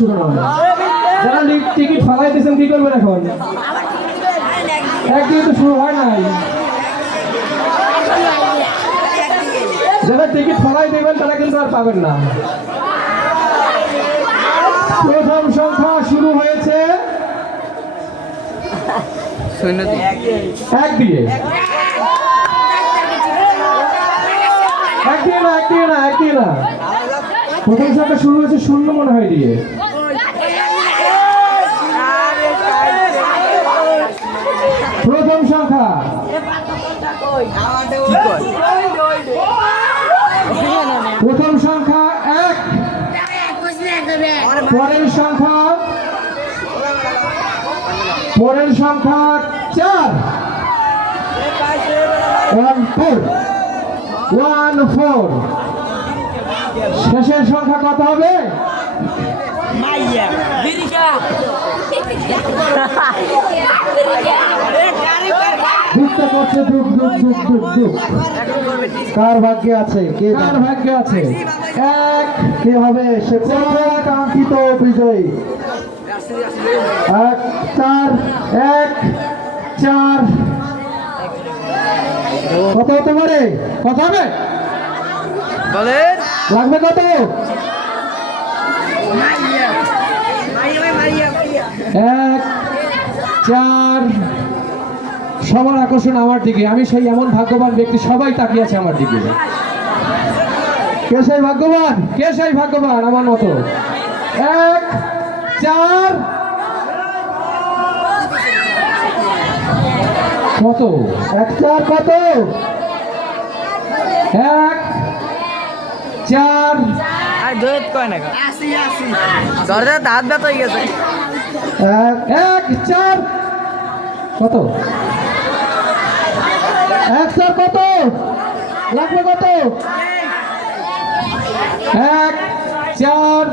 শুরু নয়। যারা টিকিট ফালাই দিয়েছেন কি করবেন এখন? একদিকে তো শুরু হয় নাই। যারা টিকিট ফালাই দেবেন তারা কিন্তু আর পাবেন না। প্রথম সংখ্যা শুরু হয়েছে এক দিয়ে। প্রথম সংখ্যা শুরু হয়েছে শূন্য মনে হয় দিয়ে। প্রথম সংখ্যা এক। পরের সংখ্যা 4। 14। শেষের সংখ্যা কত হবে? কার ভাগ্যে আছে? কার ভাগ্যে আছে? এক কে হবে সে কাঙ্ক্ষিত বিজয়ী? 4। কত হতে পারে? কত হবে? লাগবে কত? 1, 4। সবার আকর্ষণ আমার দিকে। আমি সেই এমন ভাগ্যবান ব্যক্তি, সবাই তাকিয়ে আছে আমার দিকে। কে সেই ভাগ্যবান? আমার মতো। 1, 4। কত? 1, 4 কত? 1, 4। দাঁত ব্যথা হয়ে গেছে। 1, 4 কত? 1, 4 কত? লাগবে কত? 1, 4।